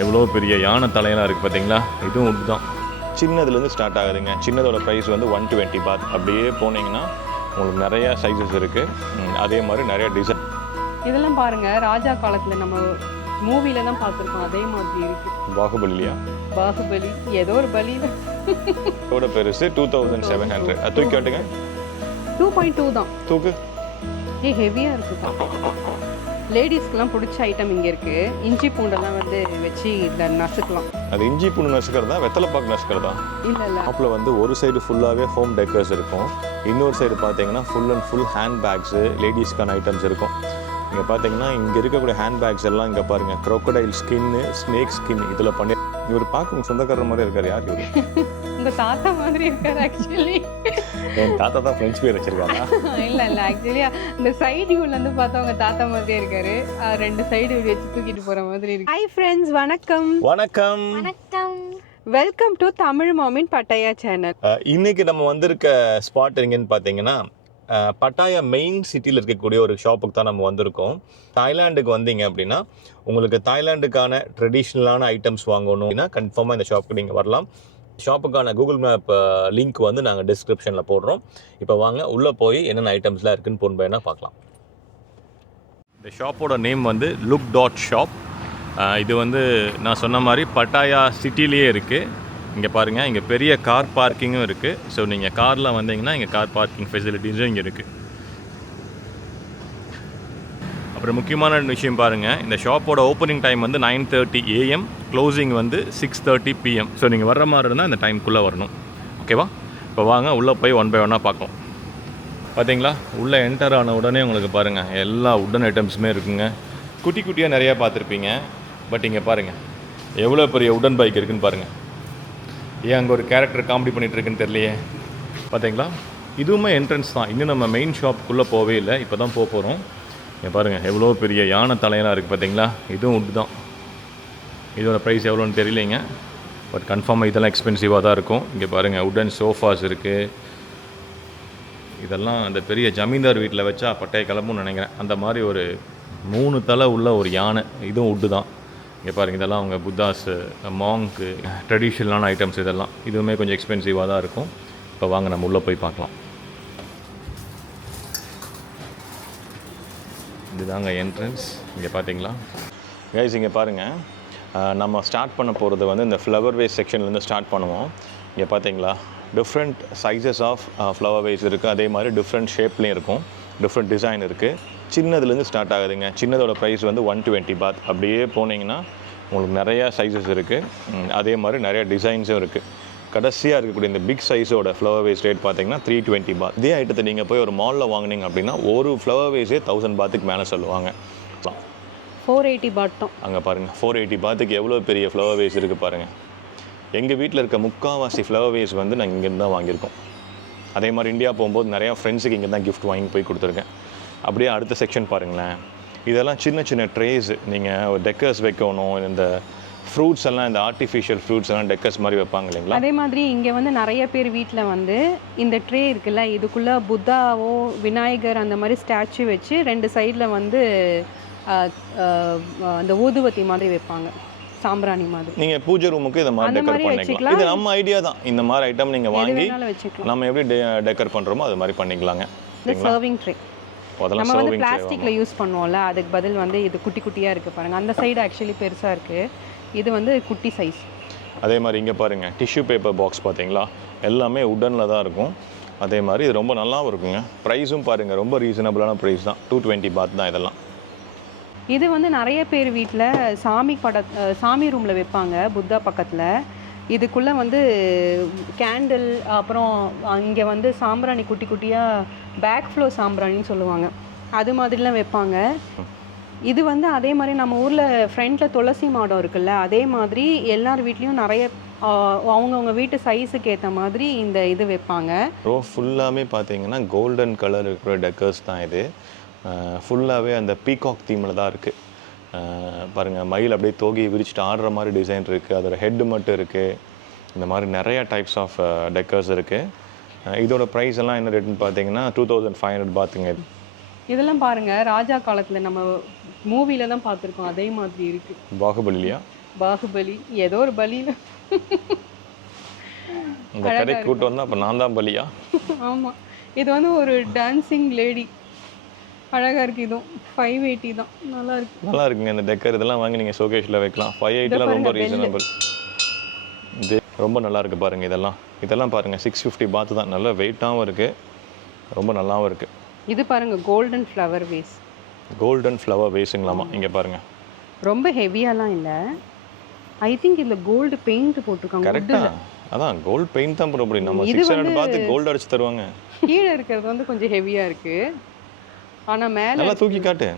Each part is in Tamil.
எவ்வளோ பெரிய யானை தலையெல்லாம் இருக்குது பார்த்தீங்களா? இதுவும் உட் தான். சின்னதுலேருந்து ஸ்டார்ட் ஆகுதுங்க. சின்னதோட ப்ரைஸ் வந்து 120 பாத். அப்படியே போனீங்கன்னா உங்களுக்கு நிறையா சைஸஸ் இருக்குது. அதே மாதிரி நிறைய டிசைன். இதெல்லாம் பாருங்க, ராஜா காலத்தில் நம்ம மூவில தான் பார்த்துருக்கோம், அதே மாதிரி இருக்கு. பாகுபலியா? பாகுபலி ஏதோ ஒரு பலி. இதோட பெருசு 2700. அது தூக்கி காட்டுங்க. 2.2 தான். தூக்கு. ஹெவியாக இருக்குப்பா. லேடிஸ்க்குலாம் பிடிச்ச ஐட்டம் இங்கே இருக்குது. இஞ்சி பூண்டெல்லாம் வந்து வச்சு இதில் நசுக்கலாம். அது இஞ்சி பூண்டு நசுக்கிறதா வெத்தலை பாக்கு நசுக்கிறதா? இல்லை அப்பில் வந்து ஒரு சைடு ஃபுல்லாகவே ஹோம் டெக்கர்ஸ் இருக்கும், இன்னொரு சைடு பார்த்தீங்கன்னா full and full hand bags, லேடிஸ்க்கான ஐட்டம்ஸ் இருக்கும். இங்கே பார்த்தீங்கன்னா இங்கே இருக்கக்கூடிய ஹேண்ட் பேக்ஸ் எல்லாம் இங்கே பாருங்கள், க்ரோக்கடைல் ஸ்கின்னு, ஸ்னேக் ஸ்கின் இதில் பண்ணி. இவர் பார்க்க உங்கள் சொந்தக்காரர் மாதிரி இருக்கார். யார் இவர்? உங்கள் தாத்தா மாதிரி இருக்கார் ஆக்சுவலி. என் தாத்தா தான் ஃப்ரெண்ட்ஸ் பேர் வச்சிருக்காரா? இல்லை ஆக்சுவலி இந்த சைடு வியூலேருந்து பார்த்தா உங்கள் தாத்தா மாதிரியே இருக்காரு. ரெண்டு சைடு வச்சு தூக்கிட்டு போகிற மாதிரி இருக்கு. ஹாய் ஃப்ரெண்ட்ஸ், வணக்கம். வணக்கம். வணக்கம். வெல்கம் டு தமிழ் மாமின் பட்டாயா சேனல். இன்னைக்கு நம்ம வந்திருக்க ஸ்பாட் எங்கன்னு பார்த்தீங்கன்னா பட்டாயா மெயின் சிட்டியில் இருக்கக்கூடிய ஒரு ஷாப்புக்கு தான் நம்ம வந்திருக்கோம். தாய்லாண்டுக்கு வந்தீங்க அப்படின்னா உங்களுக்கு தாய்லாண்டுக்கான ட்ரெடிஷ்னலான ஐட்டம்ஸ் வாங்கணும் அப்படின்னா கன்ஃபார்மாக இந்த ஷாப்புக்கு நீங்கள் வரலாம். ஷாப்புக்கான கூகுள் மேப் லிங்க் வந்து நாங்கள் டிஸ்கிரிப்ஷனில் போடுறோம். இப்போ வாங்க உள்ளே போய் என்னென்ன ஐட்டம்ஸ்லாம் இருக்குன்னு போன் பையனா பார்க்கலாம். இந்த ஷாப்போட நேம் வந்து Look.shop. இது வந்து நான் சொன்ன மாதிரி பட்டாயா சிட்டிலேயே இருக்குது. இங்கே பாருங்கள், இங்கே பெரிய கார் பார்க்கிங்கும் இருக்குது. ஸோ நீங்கள் காரில் வந்தீங்கன்னா இங்கே கார் பார்க்கிங் ஃபெசிலிட்டிஸும் இங்கே இருக்குது. அப்புறம் முக்கியமான விஷயம் பாருங்கள், இந்த ஷாப்போட ஓப்பனிங் டைம் வந்து 9:30 AM, க்ளோசிங் வந்து 6:30 PM. ஸோ நீங்கள் வர்ற மாதிரி இருந்தால் இந்த டைமுக்குள்ளே வரணும். ஓகேவா? இப்போ வாங்க உள்ளே போய் ஒன் பை ஒன்னாக பார்க்கலாம். பார்த்தீங்களா, உள்ளே என்டர் ஆன உடனே உங்களுக்கு பாருங்கள் எல்லா உட்டன் ஐட்டம்ஸுமே இருக்குங்க. குட்டி குட்டியாக நிறையா பார்த்துருப்பீங்க. பட் இங்கே பாருங்கள் எவ்வளோ பெரிய உடன் பைக் இருக்குதுன்னு பாருங்கள். ஏன் அங்கே ஒரு கேரக்டர் காமெடி பண்ணிகிட்ருக்குன்னு தெரியலையே. பார்த்தீங்களா, இதுவுமே என்ட்ரன்ஸ் தான். இன்னும் நம்ம மெயின் ஷாப்புக்குள்ளே போவே இல்லை, இப்போ தான் போக போகிறோம். இங்கே பாருங்கள் எவ்வளோ பெரிய யானை தலையெல்லாம் இருக்குது பார்த்தீங்களா? இதுவும் உட் தான். இதோட ப்ரைஸ் எவ்வளோன்னு தெரியலைங்க, பட் கன்ஃபார்மாக இதெல்லாம் எக்ஸ்பென்சிவாக தான் இருக்கும். இங்கே பாருங்கள் உடன் சோஃபாஸ் இருக்குது. இதெல்லாம் அந்த பெரிய ஜமீன்தார் வீட்டில் வச்சா பட்டைய கிளம்புன்னு நினைக்கிறேன். அந்த மாதிரி ஒரு 3 தலை உள்ள ஒரு யானை. இதுவும் உட்டு தான். இங்கே பாருங்கள், இதெல்லாம் அவங்க புத்தாஸு, மாங்க்கு, ட்ரெடிஷ்னலான ஐட்டம்ஸ். இதெல்லாம் இதுவுமே கொஞ்சம் எக்ஸ்பென்சிவாக தான் இருக்கும். இப்போ வாங்க நம்ம உள்ளே போய் பார்க்கலாம். இதுதாங்க என்ட்ரன்ஸ். இங்கே பார்த்தீங்களா கைஸ், இங்கே பாருங்கள், நம்ம ஸ்டார்ட் பண்ண போகிறது வந்து இந்த ஃப்ளவர் வேஸ் செக்ஷன்லேருந்து ஸ்டார்ட் பண்ணுவோம். இங்கே பார்த்தீங்களா different sizes of flower vase இருக்குது. அதே மாதிரி டிஃப்ரெண்ட் ஷேப்லேயும் இருக்கும், டிஃப்ரெண்ட் டிசைன் இருக்குது. சின்னதுலேருந்து ஸ்டார்ட் ஆகுதுங்க. சின்னதோட ப்ரைஸ் வந்து 120 பாத். அப்படியே போனீங்கன்னா உங்களுக்கு நிறையா சைஸஸ் இருக்குது. அதே மாதிரி நிறையா டிசைன்ஸும் இருக்குது. கடைசியாக இருக்கக்கூடிய இந்த பிக் சைஸோட ஃப்ளவர் வேஸ் ரேட் பார்த்தீங்கன்னா 320 பாத். இதே ஐட்டத்தை நீங்கள் போய் ஒரு மாலில் வாங்கினீங்க அப்படின்னா ஒரு ஃப்ளவர் வேஸே 1000 பாத்துக்கு மேலே சொல்லுவாங்க. 480 பாத் தான். அங்கே பாருங்கள் 480 பாத்துக்கு எவ்வளோ பெரிய ஃப்ளவர் வேஸ் இருக்குது பாருங்கள். எங்கள் வீட்டில் இருக்க முக்கால்வாசி ஃப்ளவர் வேஸ் வந்து நாங்கள் இங்கேருந்து தான் வாங்கியிருக்கோம். அதே மாதிரி இந்தியா போகும்போது நிறையா ஃப்ரெண்ட்ஸுக்கு இங்கே தான் கிஃப்ட் வாங்கி போய் கொடுத்துருக்கேன். அப்படியே அடுத்த செக்ஷன் பாருங்களேன். இதெல்லாம் சின்ன சின்ன ட்ரேஸ். நீங்கள் டெக்கர்ஸ் வைக்கணும். இந்த ஃப்ரூட்ஸ் எல்லாம், இந்த ஆர்டிஃபிஷியல் ஃப்ரூட்ஸ் எல்லாம் டெக்கர்ஸ் மாதிரி வைப்பாங்க இல்லைங்களா? அதே மாதிரி இங்கே வந்து நிறைய பேர் வீட்டில் வந்து இந்த ட்ரே இருக்குல்ல, இதுக்குள்ளே புத்தாவோ விநாயகர் அந்த மாதிரி ஸ்டாச்சு வச்சு 2 சைடில் வந்து அந்த ஊதுவத்தி மாதிரி வைப்பாங்க, சாம்பிராணி மாதிரி. நீங்கள் பூஜை ரூமுக்கு இதை மாதிரி டெக்கர் பண்ணிக்கலாம். இது நம்ம ஐடியா தான். இந்த மாதிரி ஐட்டம் நீங்கள் வாங்கி நம்ம எப்படி டெக்கர் பண்ணுறோமோ அது மாதிரி பண்ணிக்கலாங்க. இந்த சர்விங் ட்ரே நம்ம வந்து பிளாஸ்டிக்கில் யூஸ் பண்ணுவோம்ல, அதுக்கு பதில் வந்து இது குட்டி குட்டியாக இருக்குது பாருங்கள். அந்த சைடு ஆக்சுவலி பெருசாக இருக்குது, இது வந்து குட்டி சைஸ். அதே மாதிரி இங்கே பாருங்கள் டிஷ்யூ பேப்பர் பாக்ஸ் பார்த்தீங்களா, எல்லாமே உட்டனில் தான் இருக்கும். அதே மாதிரி இது ரொம்ப நல்லாவும் இருக்குங்க. ப்ரைஸும் பாருங்கள் ரொம்ப ரீசனபிளான ப்ரைஸ் தான். 220 பாத் தான் இதெல்லாம். இது வந்து நிறைய பேர் வீட்டில் சாமி ரூமில் வைப்பாங்க, புத்தா பக்கத்தில். இதுக்குள்ளே வந்து கேண்டில், அப்புறம் இங்கே வந்து சாம்பிராணி குட்டி குட்டியாக பேக் ஃப்ளோ சாம்பிராணின்னு சொல்லுவாங்க, அது மாதிரிலாம் வைப்பாங்க. இது வந்து அதே மாதிரி நம்ம ஊரில் ஃப்ரண்ட்டில் துளசி மாடம் இருக்குல்ல, அதே மாதிரி எல்லார் வீட்லேயும் நிறைய அவங்கவுங்க வீட்டு சைஸுக்கு ஏற்ற மாதிரி இந்த இது வைப்பாங்க. ஃபுல்லாகவே பார்த்தீங்கன்னா கோல்டன் கலர் இருக்கிற டெக்கர்ஸ் தான் இது. ஃபுல்லாகவே அந்த பீகாக் தீமில் தான் இருக்குது. பாருங்கள், மயில் அப்படியே தோகி விரிச்சிட்டு ஆடுற மாதிரி டிசைன் இருக்குது. அதோட ஹெட்டு மட்டும் இருக்குது. இந்த மாதிரி நிறையா டைப்ஸ் ஆஃப் டெக்கர்ஸ் இருக்குது. இதோட ப்ரைஸ் எல்லாம் என்ன ரேட்டுன்னு பார்த்தீங்கன்னா 2500 பாத்துங்க. இதெல்லாம் பாருங்கள், ராஜா காலத்தில் நம்ம மூவில தான் பார்த்துருக்கோம், அதே மாதிரி இருக்குது. பாகுபலியா? பாகுபலி ஏதோ ஒரு பலியில் இந்த கடைக்கு கூட்டு வந்தால் அப்போ நான் தான் பலியா? ஆமாம், இது வந்து ஒரு டான்சிங் லேடி. அழகாக இருக்குது. இதுவும் 580 தான். நல்லா இருக்கு. நல்லா இருக்குங்க இந்த டெக்கர். இதெல்லாம் வாங்கி நீங்கள் ஷோகேஷில் வைக்கலாம். 580 ரொம்ப ரீசனபிள். இது ரொம்ப நல்லா இருக்குது பாருங்கள். இதெல்லாம் பாருங்கள் 650 பாத்து தான். நல்ல வெயிட்டாகவும் இருக்குது, ரொம்ப நல்லாவும் இருக்குது. இது பாருங்கள் golden flower vase. Golden flower வேஸுங்களாமா. இங்கே பாருங்கள், ரொம்ப ஹெவியாலாம் இல்லை. ஐ திங்க் இந்த கோல்டு பெயிண்ட் போட்டிருக்காங்க. கரெக்டாக அதான் கோல்டு பெயிண்ட் தான் போட முடியும். நம்ம 600 பார்த்து கோல்டு அடிச்சு தருவாங்க. கீழே இருக்கிறது வந்து கொஞ்சம் ஹெவியாக இருக்குது, ஆனால் மேலே நல்லா தூக்கி காட்டு.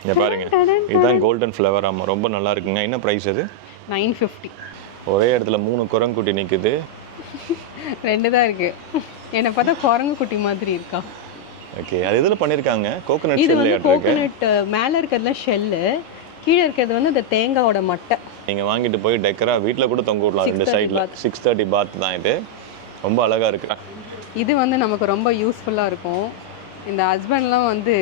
இங்கே பாருங்க, இதுதான் கோல்டன் ஃப்ளவர். ஆமாம், ரொம்ப நல்லா இருக்குங்க. என்ன ப்ரைஸ் அது? 950. ஒரே இடத்துல 3 குரங்குட்டி நிற்குது. 2 தான் இருக்கு. என்னை பார்த்தா குரங்கு குட்டி மாதிரி இருக்கா? ஓகே, அது இதில் பண்ணியிருக்காங்க கோகோனட் இது ஷெல். வந்து கோகோனட். மேலே இருக்கிறதுல ஷெல்லு, கீழே இருக்கிறது வந்து இந்த தேங்காயோட மட்டை. நீங்கள் வாங்கிட்டு போய் டெக்கராக வீட்டில் கூட தொங்க விடலாம். 2 சைடில் 630 பாத் தான். இது ரொம்ப அழகாக இருக்கு. இது வந்து நமக்கு ரொம்ப யூஸ்ஃபுல்லாக இருக்கும். இந்த ஹஸ்பண்ட்லாம் வந்து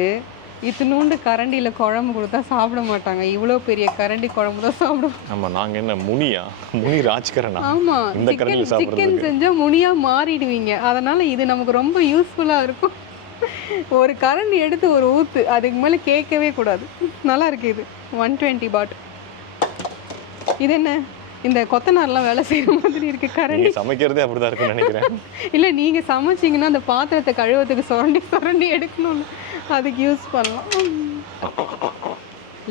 இத்தினூண்டு கரண்டியில் குழம்பு கொடுத்தா சாப்பிட மாட்டாங்க. இவ்வளோ பெரிய கரண்டி குழம்பு தான் சாப்பிடுவோம். ஆமாம், நாங்கள் என்ன முனியா? முனி ராஜ்கரனா? ஆமாம், இந்த கரண்டியில் சிக்கன் செஞ்சால் முனியாக மாறிடுவீங்க. அதனால் இது நமக்கு ரொம்ப யூஸ்ஃபுல்லாக இருக்கும். ஒரு கரண்டி எடுத்து ஒரு ஊற்று, அதுக்கு மேலே கேட்கவே கூடாது. நல்லா இருக்குது. இது 120 பாட். இது என்ன இந்த கொத்தனார்லாம் வேலை செய்கிற மாதிரி இருக்குது கரண்டி. சமைக்கிறதே அப்படி தான் இருக்குன்னு நினைக்கிறேன். இல்லை, நீங்கள் சமைச்சிங்கன்னா அந்த பாத்திரத்தை கழுவத்துக்கு சுரண்டி எடுக்கணும்னு, அதுக்கு யூஸ் பண்ணலாம்.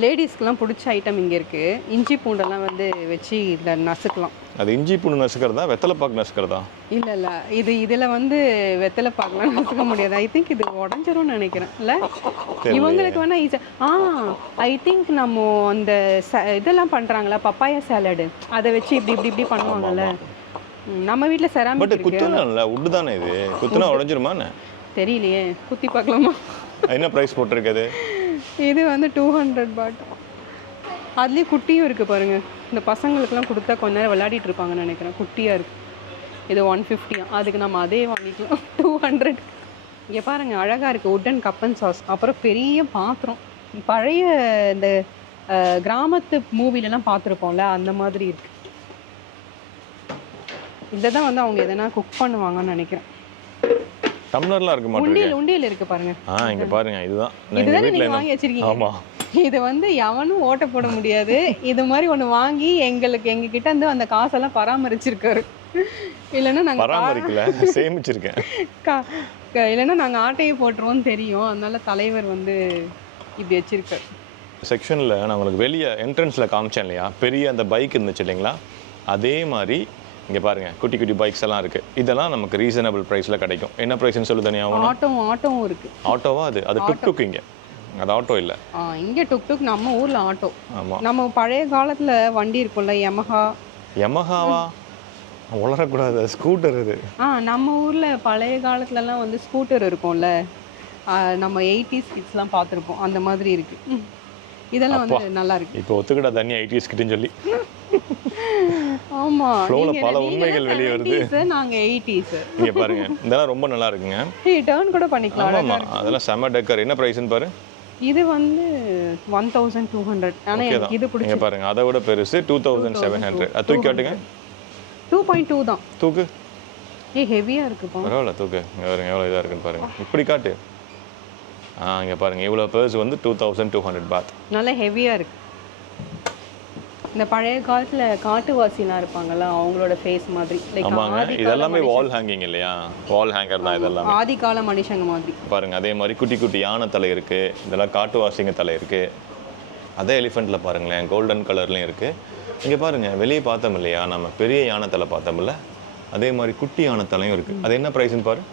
லேடிஸ்க்கெலாம் பிடிச்ச ஐட்டம் இங்கே இருக்குது. இஞ்சி பூண்டெல்லாம் வந்து வச்சு இதில் நசுக்கலாம். அது இஞ்சி பூண்டு நசுக்கிறதா வெத்தலை பாக்கு நசுக்கிறதா? இல்லை, இதில் வந்து வெத்தலை பாக்கலாம் நசுக்க முடியாது. ஐ திங்க் இது உடஞ்சிரும்னு நினைக்கிறேன். இல்லை, இவங்களுக்கு வேணா ஈஸியாக. ஐ திங்க் நம்ம அந்த இதெல்லாம் பண்ணுறாங்களா, பப்பாயா சாலடு, அதை வச்சு இப்படி பண்ணுவாங்கல்ல. நம்ம வீட்டில் செராமிக் பட் குத்துனா உட்டு தானே இது, குத்துனா உடஞ்சிருமான்னு தெரியலையே. குத்தி பார்க்கலாமா? என்ன ப்ரைஸ் போட்டிருக்குது? இது வந்து 200 பாட். அதுலேயும் குட்டியும் இருக்குது பாருங்கள். இந்த பசங்களுக்கெல்லாம் கொடுத்தா கொஞ்ச நேரம் விளையாடிட்டு இருப்பாங்கன்னு நினைக்கிறேன். குட்டியாக இருக்குது. இது 150. அதுக்கு நம்ம அதே வாங்கிக்கலாம் 200. இங்கே பாருங்கள், அழகாக இருக்குது. Wooden cup and sauce. அப்புறம் பெரிய பாத்திரம். பழைய இந்த கிராமத்து மூவிலெலாம் பார்த்துருப்போம்ல, அந்த மாதிரி இருக்குது. இதை தான் வந்து அவங்க எதனா குக் பண்ணுவாங்கன்னு நினைக்கிறேன். டம்ளர்லாம் இருக்கு மாட்டேங்குது. உண்டியல் இருக்கு பாருங்க. இங்க பாருங்க, இதுதான் நீங்க வாங்கி வச்சிருக்கீங்க. ஆமா, இது வந்து எவனும் ஓட்ட போட முடியாது. இது மாதிரி ஒன்று வாங்கி எங்க கிட்ட இருந்து அந்த காசெல்லாம் பராமரிச்சிருக்காரு. இல்லைன்னா நாங்கள் பராமரிக்கல, சேமிச்சிருக்கேன். இல்லைன்னா நாங்கள் ஆட்டையை போட்டுருவோம்னு தெரியும். அதனால தலைவர் வந்து இப்படி வச்சிருக்காரு. செக்ஷனில் நான் உங்களுக்கு வெளியே என்ட்ரன்ஸில் காமிச்சேன் இல்லையா, பெரிய அந்த பைக் இருந்துச்சு இல்லைங்களா, அதே மாதிரி இங்கே பாருங்கள் குட்டி குட்டி பைக்ஸ் எல்லாம் இருக்குது. இதெல்லாம் நமக்கு ரீசனபிள் ப்ரைஸில் கிடைக்கும். என்ன ப்ரைஸ்ன்னு சொல்லு தனியாக? ஆட்டோவும் இருக்குது. ஆட்டோவா? அது டுக் இங்கே, அது ஆட்டோ இல்லை. இங்கே டுக் நம்ம ஊரில் ஆட்டோ. ஆமாம், நம்ம பழைய காலத்தில் வண்டி இருக்கும்ல, யமஹாவா? வளரக்கூடாது, ஸ்கூட்டர் இது. நம்ம ஊரில் பழைய காலத்துலலாம் வந்து ஸ்கூட்டர் இருக்கும்ல, நம்ம 80s கிட்ஸ்லாம் பார்த்துருப்போம். அந்த மாதிரி இருக்குது. இதெல்லாம் வந்து நல்லா இருக்கு. இப்போ ஒத்துக்கிட்டா தண்ணி 80s கிட்டன்னு சொல்லி. ஆமா, பல உண்மைகள் வெளியே வருது. நாங்க 80s. இங்க பாருங்க, இதெல்லாம் ரொம்ப நல்லா இருக்குங்க. டர்ன் கூட பண்ணிக்கலாம். ஆமா, அதெல்லாம் செம டெக்கர். என்ன பிரைஸ்னு பாரு. இது வந்து 1200. ஆனா எனக்கு இது பிடிச்சு. இங்க பாருங்க, அதை விட பெருசு 2700. அது தூக்கி காட்டுங்க. 2.2 தான். தூக்கு. ஹெவியா இருக்கு பா. பரவாயில்ல, தூக்கு. இங்க பாருங்க எவ்வளவு இதா இருக்குன்னு பாருங்க. இப்படி காட்டு. இங்க பாருங்க, இவ்வளவு பெருசு வந்து 2200 பாத். நல்ல ஹெவியா இருக்கு. இந்த பழைய காலத்துல காட்டுவாசினா இருப்பாங்கல்ல, அவங்களோட ஃபேஸ் மாதிரி. ஆமாங்க, இதெல்லாமே வால் ஹேங்கிங் இல்லையா? வால் ஹேங்கர் தான் இதெல்லாம். ஆதிகால மனுஷங்க மாதிரி பாருங்க. அதே மாதிரி குட்டி குட்டி யானை தலை இருக்கு. இதெல்லாம் காட்டுவாசிங்க தலை இருக்கு. அதே எலிஃபெண்ட்ல பாருங்களேன், கோல்டன் கலர்லயும் இருக்கு. இங்க பாருங்க, வெளியே பார்த்தோம் இல்லையா, நம்ம பெரிய யானை தலை பார்த்தோம்ல, அதே மாதிரி குட்டி யானை தலையும் இருக்கு. அது என்ன பிரைஸ்னு பாரு.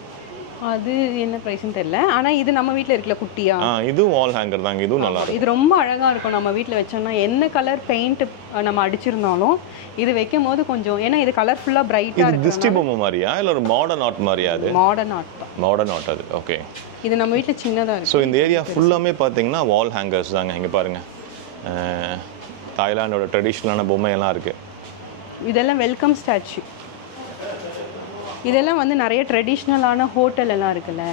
அது என்ன பிரைஸ்னு தெரியல. ஆனா இது நம்ம வீட்ல இருக்கல குட்டியா, இது வால் ஹேங்கர் தாங்க. இதுவும் நல்லா இருக்கும். இது ரொம்ப அழகா இருக்கும். நம்ம வீட்ல வச்சோம்னா என்ன கலர் பெயிண்ட் நம்ம அடிச்சிருந்தாலும் இது வைக்கும் போது கொஞ்சம், ஏன்னா இது கலர்ஃபுல்லா பிரைட்டா இருக்கு. திஷ்டி பொம்மை மாதிரியா இல்ல ஒரு மாடர்ன் ஆர்ட் மாதிரியா? அது மாடர்ன் ஆர்ட் தான். மாடர்ன் ஆர்ட் அது. ஓகே, இது நம்ம வீட்ல சின்னதா இருக்கு. ஸோ இந்த ஏரியா ஃபுல்லாமே பார்த்தீங்கன்னா வால் ஹேங்கர்ஸ் தாங்க. இங்கே பாருங்க, தாய்லாண்டோட ட்ரெடிஷ்னலான பொம்மையெல்லாம் இருக்கு. இதெல்லாம் வெல்கம் ஸ்டாச்சு. இதெல்லாம் வந்து நிறைய ட்ரெடிஷ்னலான ஹோட்டல் எல்லாம் இருக்குல்ல,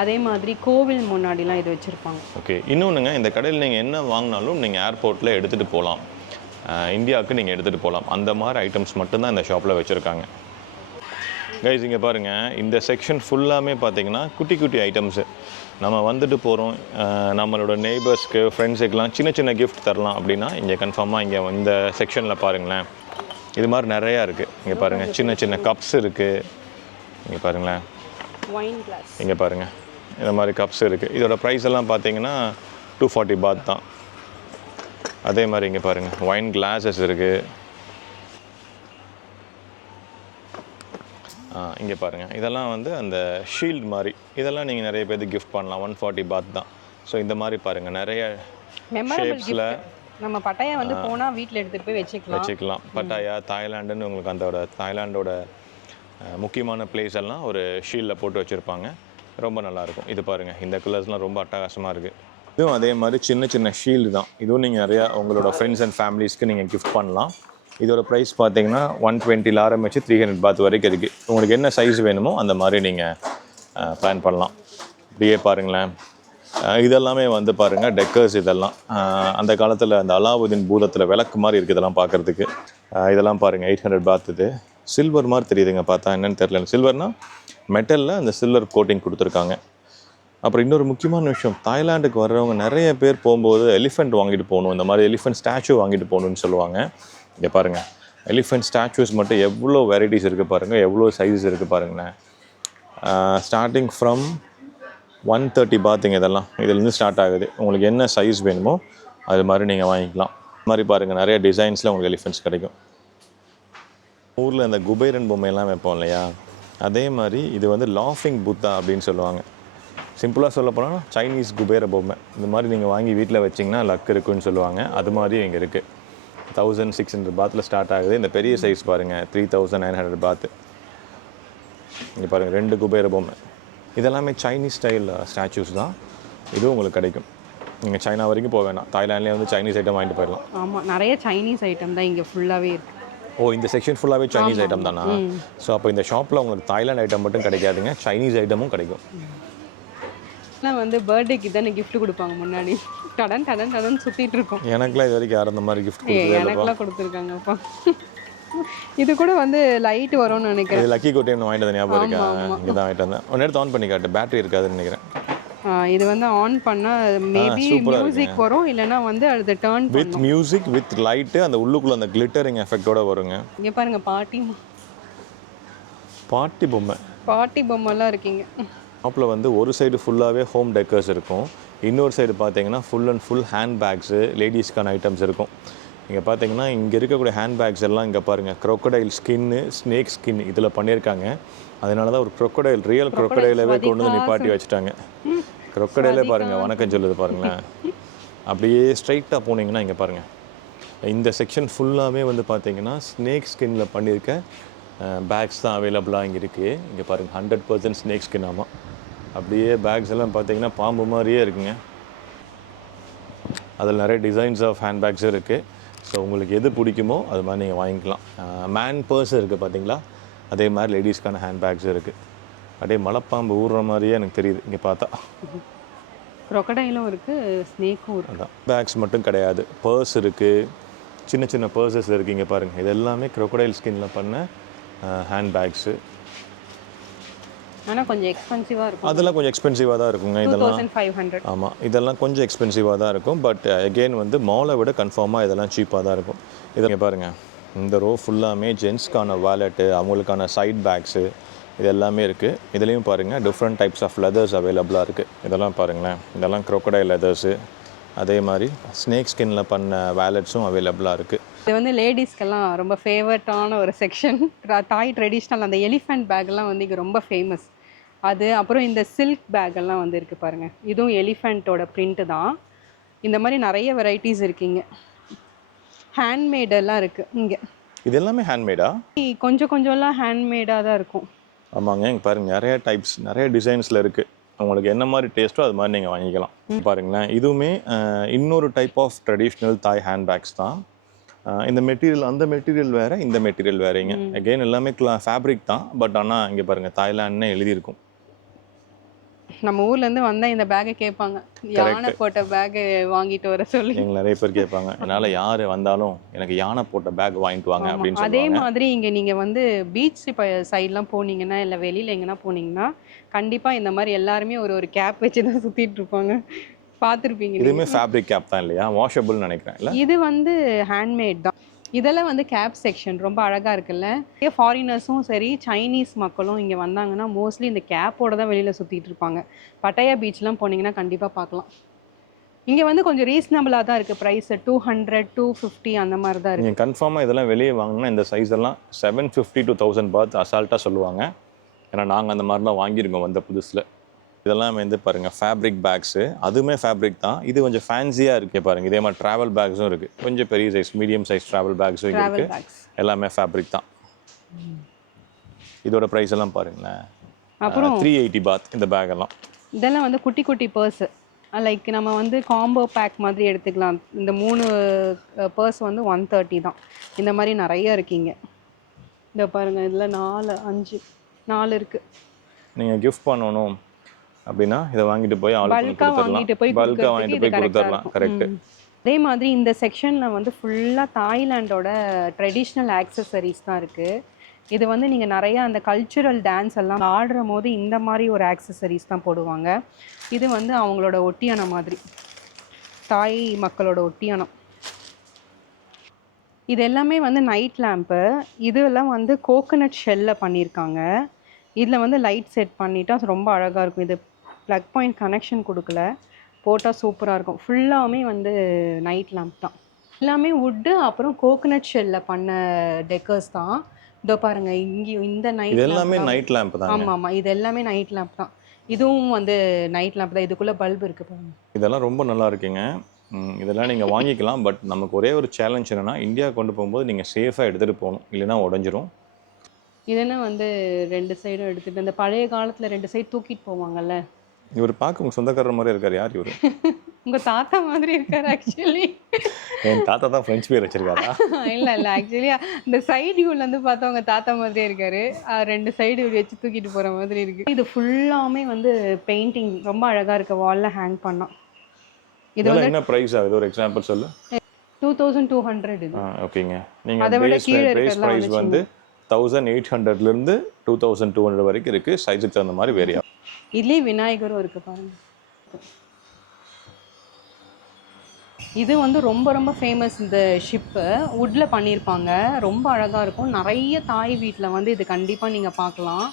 அதே மாதிரி கோவில் முன்னாடிலாம் இது வச்சுருப்பாங்க. ஓகே. இன்னொன்றுங்க, இந்த கடையில் நீங்கள் என்ன வாங்கினாலும் நீங்கள் ஏர்போர்ட்டில் எடுத்துகிட்டு போகலாம். இந்தியாவுக்கு நீங்கள் எடுத்துகிட்டு போகலாம். அந்த மாதிரி ஐட்டம்ஸ் மட்டும்தான் இந்த ஷாப்பில் வச்சுருக்காங்க. கைஸ் இங்கே பாருங்கள், இந்த செக்ஷன் ஃபுல்லாமே பார்த்தீங்கன்னா குட்டி குட்டி ஐட்டம்ஸு. நம்ம வந்துட்டு போகிறோம், நம்மளோட நெய்பர்ஸ்க்கு ஃப்ரெண்ட்ஸுக்கெலாம் சின்ன சின்ன கிஃப்ட் தரலாம் அப்படின்னா இங்கே கன்ஃபார்மாக இங்கே இந்த செக்ஷனில் பாருங்களேன், இது மாதிரி நிறையா இருக்குது. இங்கே பாருங்கள், சின்ன சின்ன கப்ஸ் இருக்குது. இங்கே பாருங்களேன், ஒயின் கிளாஸ் இங்கே பாருங்கள், இந்த மாதிரி கப்ஸ் இருக்குது. இதோட ப்ரைஸ் எல்லாம் பார்த்தீங்கன்னா 240 பாத் தான். அதே மாதிரி இங்கே பாருங்கள், ஒயின் கிளாஸஸ் இருக்குது. இங்கே பாருங்கள், இதெல்லாம் வந்து அந்த ஷீல்டு மாதிரி, இதெல்லாம் நீங்கள் நிறைய பேருக்கு கிஃப்ட் பண்ணலாம். 140 பாத் தான். ஸோ இந்த மாதிரி பாருங்கள், நிறைய ஷேப்ஸில் நம்ம பட்டாயா வந்து போனால் வீட்டில் எடுத்துகிட்டு போய் வச்சுக்கலாம். பட்டாயா, தாய்லாண்டுன்னு உங்களுக்கு அந்த தாய்லாண்டோட முக்கியமான பிளேஸ் எல்லாம் ஒரு ஷீல்டில் போட்டு வச்சுருப்பாங்க. ரொம்ப நல்லாயிருக்கும். இது பாருங்கள், இந்த கலர்ஸ்லாம் ரொம்ப அட்டகாசமாக இருக்குது. இதுவும் அதே மாதிரி சின்ன சின்ன ஷீல்டு தான். இதுவும் நீங்கள் நிறையா உங்களோட ஃப்ரெண்ட்ஸ் அண்ட் ஃபேமிலிஸ்க்கு நீங்கள் கிஃப்ட் பண்ணலாம். இதோட ப்ரைஸ் பார்த்தீங்கன்னா 120 ஆரம்பிச்சு 300 பாத் வரைக்கும் இருக்குது. உங்களுக்கு என்ன சைஸ் வேணுமோ அந்த மாதிரி நீங்கள் பிளான் பண்ணலாம். இப்படியே பாருங்களேன், இதெல்லாமே வந்து பாருங்கள் டெக்கர்ஸ். இதெல்லாம் அந்த காலத்தில் அந்த அலாவுதீன் பூதத்தில் விளக்கு மாதிரி இருக்குது இதெல்லாம் பார்க்குறதுக்கு. இதெல்லாம் பாருங்கள் 800 பாத். இது சில்வர் மாதிரி தெரியுதுங்க, பார்த்தா என்னென்னு தெரியல. சில்வர்னால் மெட்டலில் அந்த சில்வர் கோட்டிங் கொடுத்துருக்காங்க. அப்புறம் இன்னொரு முக்கியமான விஷயம், தாய்லாண்டுக்கு வர்றவங்க நிறைய பேர் போகும்போது எலிஃபெண்ட் வாங்கிட்டு போகணும், இந்த மாதிரி எலிஃபெண்ட் ஸ்டாச்சு வாங்கிட்டு போகணுன்னு சொல்லுவாங்க. இங்கே பாருங்கள், எலிஃபெண்ட் ஸ்டாச்சுஸ் மட்டும் எவ்வளோ வெரைட்டிஸ் இருக்குது பாருங்கள், எவ்வளோ சைஸஸ் இருக்குது பாருங்களேன். ஸ்டார்டிங் ஃப்ரம் 130 பாத்துங்க. இதெல்லாம் இதுலேருந்து ஸ்டார்ட் ஆகுது. உங்களுக்கு என்ன சைஸ் வேணுமோ அது மாதிரி நீங்கள் வாங்கிக்கலாம். இது மாதிரி பாருங்கள், நிறைய டிசைன்ஸில் உங்களுக்கு எலிஃபெண்ட்ஸ் கிடைக்கும். ஊரில் இந்த குபேரன் பொம்மையெல்லாம் வைப்போம் இல்லையா, அதே மாதிரி இது வந்து லாஃபிங் புத்தா அப்படின்னு சொல்லுவாங்க. சிம்பிளாக சொல்ல போனால் சைனீஸ் குபேர பொம்மை. இந்த மாதிரி நீங்கள் வாங்கி வீட்டில் வச்சிங்கன்னா லக் இருக்குன்னு சொல்லுவாங்க. அது மாதிரி இங்கே இருக்குது. 1600 பாத்தில் ஸ்டார்ட் ஆகுது. இந்த பெரிய சைஸ் பாருங்கள், 3900 பாத்து. இங்கே பாருங்கள், 2 குபேர பொம்மை. இதெல்லாமே சைனீஸ் ஸ்டைல் ஸ்டாச்சூஸ் தான். இதுவும் உங்களுக்கு கிடைக்கும். நீங்கள் சைனா வரைக்கும் போக வேணாம், தாய்லாண்ட்லேயே வந்து சைனீஸ் ஐட்டம் வாங்கிட்டு போயிடலாம். ஆமாம், நிறைய சைனீஸ் ஐட்டம் தான் இங்கே ஃபுல்லாகவே இருக்குது. ஓ, இந்த செக்ஷன் ஃபுல்லாகவே சைனீஸ் ஐட்டம் தானா? ஸோ அப்போ இந்த ஷாப்பில் உங்களுக்கு தாய்லாந்து ஐட்டம் மட்டும் கிடைக்காதுங்க, சைனீஸ் ஐட்டமும் கிடைக்கும். வந்து பர்த்டேக்கு தானே கிஃப்ட் கொடுப்பாங்க முன்னாடி, டடன் டடன் டடன் சுற்றிட்டு இருக்கோம். எனக்குலாம் இது வரைக்கும் யாரும் அந்த மாதிரி கிஃப்ட் கொடுத்தது எனக்குலாம் கொடுத்துருக்காங்கப்பா. இது கூட வந்து லைட் வரும்னு நினைக்கிறேன். இது லக்கி கோட்டைன்னு வாங்கிட்டு வந்து ஞாபகம் இருக்கா? இங்கே தான் வாங்கிட்டு வந்தேன். ஒன்று எடுத்து ஆன் பண்ணி காட்டு, பேட்டரி இருக்காதுன்னு நினைக்கிறேன். இது வந்து ஆன் பண்ணால் மேபி மியூசிக் வரும், இல்லைன்னா வந்து அது turn with music with light, அந்த உள்ளுக்குள்ள அந்த கிளிட்டரிங் எஃபெக்டோட வருங்க. இங்கே பாருங்க, பாட்டி பொம்மை. பாட்டி பொம்மைலாம் இருக்கீங்க. ஷாப்பில் வந்து ஒரு சைடு ஃபுல்லாகவே ஹோம் டெக்கர்ஸ் இருக்கும், இன்னொரு சைடு பார்த்தீங்கன்னா full and full hand bags, லேடிஸ்க்கான ஐட்டம்ஸ் இருக்கும். இங்கே பார்த்தீங்கன்னா இங்கே இருக்கக்கூடிய ஹேண்ட் பேக்ஸ் எல்லாம் இங்கே பாருங்கள், க்ரொக்கடைல் ஸ்கின்னு, ஸ்னேக் ஸ்கின் இதில் பண்ணியிருக்காங்க. அதனால தான் ஒரு க்ரொக்கடைல், ரியல் க்ரொக்கடைலவே கொண்டு வந்து நிப்பாட்டி வச்சுட்டாங்க. க்ரொக்கடைலே பாருங்கள், வணக்கம் சொல்லுது பாருங்களேன். அப்படியே ஸ்ட்ரைட்டாக போனீங்கன்னா இங்கே பாருங்கள், இந்த செக்ஷன் ஃபுல்லாகவே வந்து பார்த்தீங்கன்னா ஸ்னேக் ஸ்கின்னில் பண்ணியிருக்க பேக்ஸ் தான் அவைலபிளாக இங்கே இருக்குது. இங்கே பாருங்கள், 100% ஸ்னேக் ஸ்கின். ஆமாம், அப்படியே பேக்ஸ் எல்லாம் பார்த்தீங்கன்னா பாம்பு மாதிரியே இருக்குங்க. அதில் நிறைய டிசைன்ஸ் ஆஃப் ஹேண்ட் பேக்ஸும் இருக்குது. ஸோ உங்களுக்கு எது பிடிக்குமோ அது மாதிரி நீங்கள் வாங்கிக்கலாம். மேன் பர்ஸ் இருக்குது பார்த்தீங்களா, அதே மாதிரி லேடிஸ்க்கான ஹேண்ட் பேக்ஸும் இருக்குது. அப்படியே மலைப்பாம்பு ஊறுற மாதிரியே எனக்கு தெரியுது இங்கே பார்த்தா. க்ரொக்கடைலும் இருக்குது, ஸ்னேக்கும் இருக்குது. அதான், பேக்ஸ் மட்டும் கிடையாது, பர்ஸ் இருக்குது, சின்ன சின்ன பர்ஸஸ் இருக்குது. இங்கே பாருங்கள், இது எல்லாமே க்ரொக்கடைல் ஸ்கின்னில் பண்ண ஹேண்ட் பேக்ஸு. ஆனால் கொஞ்சம் எக்ஸ்பென்சிவாக இருக்கும். அதெல்லாம் கொஞ்சம் எக்ஸ்பென்சிவாக தான் இருக்குங்க. இதெல்லாம் 2500. ஆமாம், இதெல்லாம் கொஞ்சம் எக்ஸ்பென்சிவாக தான் இருக்கும். பட் அகெயின் வந்து மாலை விட கன்ஃபார்மாக இதெல்லாம் சீப்பாக தான் இருக்கும். இதை பாருங்கள், இந்த ரோ ஃபுல்லாமே ஜென்ஸ்க்கான வாலெட்டு, அவங்களுக்கான சைட் பேக்ஸு, இது எல்லாமே இருக்குது. இதுலேயும் பாருங்கள் டிஃப்ரெண்ட் டைப்ஸ் ஆஃப் லெதர்ஸ் அவைலபிளாக இருக்குது. இதெல்லாம் பாருங்களேன், இதெல்லாம் க்ரொக்கடைல் லெதர்ஸு, அதே மாதிரி ஸ்னேக் ஸ்கின்னில் பண்ண வேலெட்ஸும் அவைலபிளாக இருக்குது. இது வந்து லேடிஸ்க்கெல்லாம் ரொம்ப ஃபேவரட்டான ஒரு செக்ஷன். தாய் ட்ரெடிஷ்னல் அந்த எலிஃபெண்ட் பேக்கெல்லாம் வந்து இங்கே ரொம்ப ஃபேமஸ். அது அப்புறம் இந்த சில்க் பேக்கெல்லாம் வந்து இருக்குது பாருங்கள், இதுவும் எலிஃபெண்ட்டோட பிரிண்ட்டு தான். இந்த மாதிரி நிறைய வெரைட்டிஸ் இருக்குங்க. ஹேண்ட்மேடெல்லாம் இருக்குது இங்கே. இது எல்லாமே ஹேண்ட்மேடா? கொஞ்சம் கொஞ்சம்லாம் ஹேண்ட்மேடாக தான் இருக்கும். ஆமாங்க, இங்கே பாருங்கள், நிறைய டைப்ஸ், நிறைய டிசைன்ஸில் இருக்குது. உங்களுக்கு என்ன மாதிரி டேஸ்ட்டோ அது மாதிரி நீங்கள் வாங்கிக்கலாம். பாருங்களேன், இதுவுமே இன்னொரு டைப் ஆஃப் ட்ரெடிஷ்னல் தாய் ஹேண்ட் பேக்ஸ் தான். இந்த மெட்டீரியல், அந்த மெட்டீரியல் வேறு, இந்த மெட்டீரியல் வேறுங்க. அகெயின் எல்லாமே ஃபேப்ரிக் தான். பட் ஆனால் இங்கே பாருங்கள், தாய்லாண்ட்னே எழுதியிருக்கும். நம்ம ஊர்லேருந்து வந்தால் இந்த பேக்கை கேட்பாங்க, யானை போட்ட பேக்கை வாங்கிட்டு வர சொல்லி. எங்களை நிறைய பேர் கேட்பாங்க, என்னால் யார் வந்தாலும் எனக்கு யானை போட்ட பேக் வாங்கிட்டு வாங்க அப்படின்னு அதே சொல்லுவாங்க. மாதிரி இங்கே நீங்கள் வந்து பீச் சைட்லாம் போனீங்கன்னா இல்லை வெளியில் எங்கன்னா போனீங்கன்னா கண்டிப்பாக இந்த மாதிரி எல்லாருமே ஒரு ஒரு கேப் வச்சு தான் சுற்றிட்டு இருப்பாங்க, பார்த்துருப்பீங்க. இதுவுமே ஃபேப்ரிக் கேப் தான் இல்லையா? வாஷபிள்னு நினைக்கிறேன் இல்லை? இது வந்து ஹேண்ட்மேட் தான். இதெல்லாம் வந்து கேப் செக்ஷன் ரொம்ப அழகாக இருக்குல்ல. ஃபாரினர்ஸும் சரி சைனீஸ் மக்களும் இங்கே வந்தாங்கன்னா மோஸ்ட்லி இந்த கேப்போட தான் வெளியில் சுற்றிட்டு இருப்பாங்க. பட்டாயா பீச்லாம் போனீங்கன்னா கண்டிப்பாக பார்க்கலாம். இங்கே வந்து கொஞ்சம் ரீசனபிளாக தான் இருக்குது ப்ரைஸ், 200 250 அந்த மாதிரி தான் இருக்குது. நீங்கள் கன்ஃபார்மாக இதெல்லாம் வெளியே வாங்கினா இந்த சைஸ் எல்லாம் 750 to 1000 பாத் அசால்ட்டாக சொல்லுவாங்க. ஏன்னா நாங்கள் அந்த மாதிரிலாம் வாங்கியிருக்கோம் வந்த புதுசில். இதெல்லாம் வந்து பாருங்கள் ஃபேப்ரிக் பேக்ஸு, அதுவுமே ஃபேப்ரிக் தான். இது கொஞ்சம் ஃபேன்சியாக இருக்குது பாருங்கள். இதே மாதிரி ட்ராவல் பேக்ஸும் இருக்குது, கொஞ்சம் பெரிய சைஸ் மீடியம் சைஸ் ட்ராவல் பேக்ஸும் இருக்குது. எல்லாமே ஃபேப்ரிக் தான். இதோட ப்ரைஸ் எல்லாம் பாருங்களேன், அப்புறம் 380 பாத் இந்த பேக் எல்லாம். இதெல்லாம் வந்து குட்டி குட்டி பர்ஸு, லைக் நம்ம வந்து காம்போ பேக் மாதிரி எடுத்துக்கலாம். இந்த 3 பர்ஸ் வந்து 130 தான். இந்த மாதிரி நிறைய இருக்கீங்க. இந்த பாருங்கள், இதில் 4 5 4 இருக்குது. நீங்கள் கிஃப்ட் பண்ணணும் அப்படின்னா இதை வாங்கிட்டு போய் பல்காக வாங்கிட்டு போய் கொடுத்துடலாம். கரெக்ட். அதே மாதிரி இந்த செக்ஷனில் வந்து ஃபுல்லாக தாய்லாண்டோட ட்ரெடிஷ்னல் ஆக்சசரிஸ் தான் இருக்குது. இது வந்து நீங்கள் நிறையா அந்த கல்ச்சுரல் டான்ஸ் எல்லாம் ஆடுற போது இந்த மாதிரி ஒரு ஆக்சசரிஸ் தான் போடுவாங்க. இது வந்து அவங்களோட ஒட்டியானம் மாதிரி, தாய் மக்களோட ஒட்டியானம். இது எல்லாமே வந்து நைட் லேம்ப்பு. இதெல்லாம் வந்து கோகோனட் ஷெல்லில் பண்ணியிருக்காங்க. இதில் வந்து லைட் செட் பண்ணிட்டா ரொம்ப அழகாக இருக்கும். இது ப்ளக் பாயிண்ட் கனெக்ஷன் கொடுக்கல, போட்டால் சூப்பராக இருக்கும். ஃபுல்லாமே வந்து நைட் லேம்ப் தான். எல்லாமே வுட்டு அப்புறம் கோகோனட் ஷெல்லில் பண்ண டெக்கர்ஸ் தான். இதோ பாருங்கள், இங்கேயும் இந்த நைட் எல்லாமே நைட் லேம்ப் தான். ஆமாம் ஆமாம், இது எல்லாமே நைட் லேம்ப் தான். இதுவும் வந்து நைட் லேம்ப் தான். இதுக்குள்ளே பல்பு இருக்குது பாருங்கள். இதெல்லாம் ரொம்ப நல்லா இருக்குங்க. இதெல்லாம் நீங்கள் வாங்கிக்கலாம். பட் நமக்கு ஒரே ஒரு சேலஞ்ச் என்னென்னா, இந்தியா கொண்டு போகும்போது நீங்கள் சேஃபாக எடுத்துகிட்டு போகணும், இல்லைன்னா உடஞ்சிரும். இதெல்லாம் வந்து 2 சைடும் எடுத்துகிட்டு, அந்த பழைய காலத்தில் 2 சைடு தூக்கிட்டு போவாங்கல்ல. இவர் பார்க்க உங்கள் சொந்தக்காரர் மாதிரி இருக்கார். யார் இவர்? உங்கள் தாத்தா மாதிரி இருக்கார் ஆக்சுவலி. என் தாத்தா தான் ஃப்ரெஞ்ச் பேர் வச்சிருக்காரா? இல்லை இல்லை, ஆக்சுவலி இந்த சைடு வியூலேருந்து பார்த்தா உங்கள் தாத்தா மாதிரியே இருக்காரு. 2 சைடு வச்சு தூக்கிட்டு போகிற மாதிரி இருக்குது. இது ஃபுல்லாமே வந்து பெயிண்டிங் ரொம்ப அழகாக இருக்குது, வாலில் ஹேங் பண்ணோம். இது வந்து என்ன ப்ரைஸ் ஆகுது? ஒரு எக்ஸாம்பிள் சொல்லு. 2200 இது. ஓகேங்க. நீங்கள் அதை விட கீழே ப்ரைஸ் வந்து 1800லேருந்து 2200 வரைக்கும் இருக்குது. சைஸுக்கு தகுந்த மாதிரி வேரி ஆகும். இதுலேயே விநாயகரும் இருக்குது பாருங்கள். இது வந்து ரொம்ப ரொம்ப ஃபேமஸ். இந்த ஷிப்பு வுட்டில் பண்ணியிருப்பாங்க, ரொம்ப அழகாக இருக்கும். நிறைய தாய் வீட்டில் வந்து இது கண்டிப்பாக நீங்கள் பார்க்கலாம்.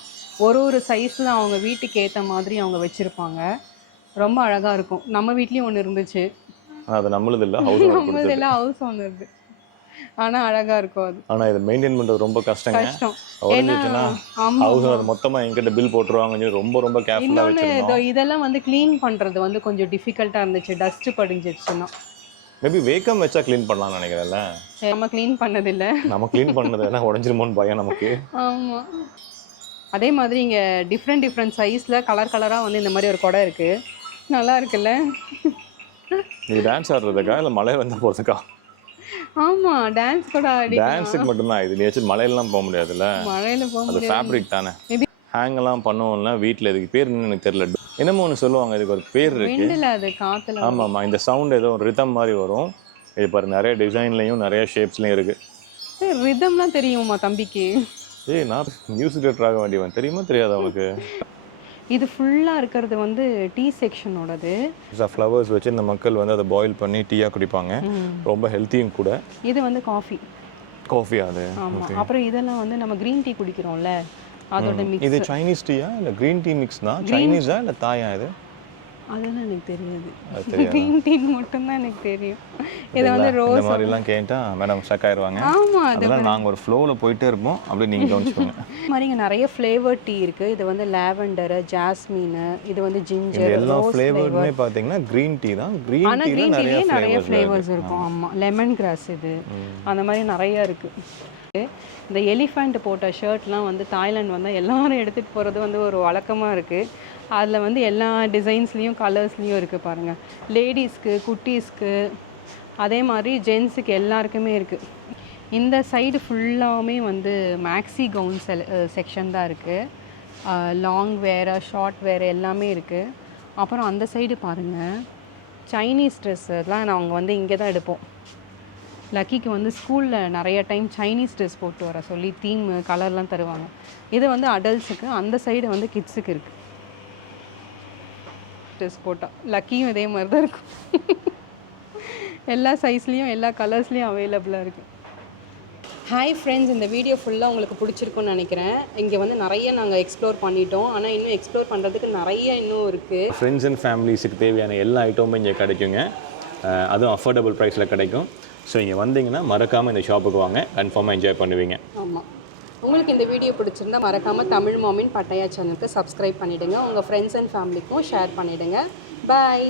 ஒரு சைஸில் அவங்க வீட்டுக்கு ஏற்ற மாதிரி அவங்க வச்சுருப்பாங்க. ரொம்ப அழகாக இருக்கும். நம்ம வீட்லேயும் ஒன்று இருந்துச்சு. அது நம்மளது இல்லை, ஹவுஸ் ஓனருது. ஆனால் அழகாக இருக்கும் அது. ஆனால் இதை மெயின்டைன் பண்ணுறது ரொம்ப கஷ்டம். ஏன்னா ஹவுஸ் ஓனர் மொத்தமாக எங்கிட்ட பில் போட்டுருவாங்க. ரொம்ப ரொம்ப கேர்ஃபுல்லாக வச்சுருந்தோம். இதெல்லாம் வந்து க்ளீன் பண்ணுறது வந்து கொஞ்சம் டிஃபிகல்ட்டாக இருந்துச்சு, டஸ்ட்டு படிஞ்சிருச்சுன்னா. மேபி வேக்கம் வச்சா க்ளீன் பண்ணலாம்னு நினைக்கிறேன்ல. நம்ம க்ளீன் பண்ணதில்லை. நம்ம க்ளீன் பண்ணது எல்லாம் உடஞ்சிருமோன்னு பயம் நமக்கு. ஆமாம். அதே மாதிரி இங்கே டிஃப்ரெண்ட் சைஸில் கலராக வந்து இந்த மாதிரி ஒரு குடம் இருக்குது. நல்லா இருக்குல்ல? நீ டான்ஸ் ஆடுறதுக்கா இல்லை மழை வந்து போகிறதுக்கா? ஆமாம், டான்ஸ் கூட ஆடி. டான்ஸுக்கு மட்டும்தான் இது. நீ வச்சு மழையெல்லாம் போக முடியாதுல்ல. மழையில போக முடியாது. அது ஃபேப்ரிக் தானே. ஹேங்கெல்லாம் பண்ணுவோம்ல வீட்டில். இதுக்கு பேர் என்னன்னு எனக்கு தெரியல. என்னமோ ஒன்று சொல்லுவாங்க, இதுக்கு ஒரு பேர் இருக்கு. அது காற்றுல. ஆமாம்மா, இந்த சவுண்ட் ஏதோ ஒரு ரிதம் மாதிரி வரும். இது பாரு, நிறைய டிசைன்லையும் நிறைய ஷேப்ஸ்லையும் இருக்குது. ரிதம்லாம் தெரியுமா தம்பிக்கு? நான் மியூசிக் டேரக்டர் ஆக வேண்டியவன். தெரியுமா தெரியாது அவனுக்கு? இது ஃபுல்லாக இருக்கிறது வந்து டீ செக்ஷனோடது. ஃப்ளவர்ஸ் வச்சு இந்த மக்கள் வந்து அதை பாயில் பண்ணி டீயாக குடிப்பாங்க. ரொம்ப ஹெல்த்தியும் கூட. இது வந்து காஃபி அது. ஆமாம். அப்புறம் இதெல்லாம் வந்து நம்ம க்ரீன் டீ குடிக்கிறோம்ல, அதோட மிக்ஸ். இது சைனீஸ் டீயா இல்லை க்ரீன் டீ மிக்ஸ் தான்? சைனீஸா இல்லை தாயா இது? அதெல்லாம் எனக்கு தெரியாது. க்ரீன் டீ மட்டும்தான் எனக்கு தெரியும். இதை வந்து ரோஸ் இந்த மாதிரிலாம் கேட்டால் மேடம் ஷக் ஆயிடுவாங்க. ஆமாம், அதெல்லாம் நாங்கள் ஒரு ஃப்ளோவில் போயிட்டே இருப்போம். அப்படி நீங்கள் கவனிச்சுக்கோங்க. இது மாதிரி இங்கே நிறைய ஃப்ளேவர் டீ இருக்குது. இது வந்து லாவெண்டரு, ஜாஸ்மின், இது வந்து ஜிஞ்சர். எல்லா ஃப்ளேவருமே பார்த்தீங்கன்னா க்ரீன் டீ தான். க்ரீன் டீலேயே நிறைய ஃப்ளேவர்ஸ் இருக்கும். ஆமாம், லெமன் கிராஸ் இது, அந்த மாதிரி நிறைய இருக்குது. இந்த எலிஃபண்ட் போட்ட ஷர்ட்லாம் வந்து தாய்லாந்து வந்தால் எல்லோரும் எடுத்துகிட்டு போகிறது வந்து ஒரு வழக்கமாக இருக்குது. அதில் வந்து எல்லா டிசைன்ஸ்லேயும் கலர்ஸ்லேயும் இருக்குது பாருங்கள். லேடிஸ்க்கு, குட்டீஸ்க்கு, அதே மாதிரி ஜென்ஸுக்கு எல்லாருக்குமே இருக்குது. இந்த சைடு ஃபுல்லாமே வந்து மேக்ஸி கவுன் செக்ஷன் தான் இருக்குது. லாங் வேறு ஷார்ட் வேறு எல்லாமே இருக்குது. அப்புறம் அந்த சைடு பாருங்கள், சைனீஸ் ட்ரெஸ்ஸெல்லாம் நாங்கள் வந்து இங்கே தான் எடுப்போம். லக்கிக்கு வந்து ஸ்கூலில் நிறைய டைம் சைனீஸ் ட்ரெஸ் போட்டு வர சொல்லி தீம் கலர்லாம் தருவாங்க. இது வந்து அடல்ட்ஸுக்கு, அந்த சைடு வந்து கிட்ஸுக்கு இருக்குது. ட்ரெஸ் போட்டால் லக்கியும் இதே மாதிரி தான் இருக்கும். எல்லா சைஸ்லேயும் எல்லா கலர்ஸ்லேயும் அவைலபிளாக இருக்குது. ஹாய் ஃப்ரெண்ட்ஸ், இந்த வீடியோ ஃபுல்லாக உங்களுக்கு பிடிச்சிருக்குன்னு நினைக்கிறேன். இங்கே வந்து நிறைய நாங்கள் எக்ஸ்ப்ளோர் பண்ணிட்டோம். ஆனால் இன்னும் எக்ஸ்ப்ளோர் பண்ணுறதுக்கு நிறைய இன்னும் இருக்குது. ஃப்ரெண்ட்ஸ் அண்ட் ஃபேமிலிஸுக்கு தேவையான எல்லா ஐட்டமும் இங்கே கிடைக்குங்க. அதுவும் அஃபோர்டபுள் ப்ரைஸில் கிடைக்கும். ஸோ இங்கே வந்தீங்கன்னா மறக்காமல் இந்த ஷாப்புக்கு வாங்க, கன்ஃபார்மாக என்ஜாய் பண்ணுவீங்க. ஆமாம், உங்களுக்கு இந்த வீடியோ பிடிச்சிருந்தா மறக்காமல் தமிழ் மாமின் பட்டையா சேனலுக்கு சப்ஸ்கிரைப் பண்ணிவிடுங்க. உங்கள் ஃப்ரெண்ட்ஸ் அண்ட் ஃபேமிலிக்கும் ஷேர் பண்ணிவிடுங்க. பாய்.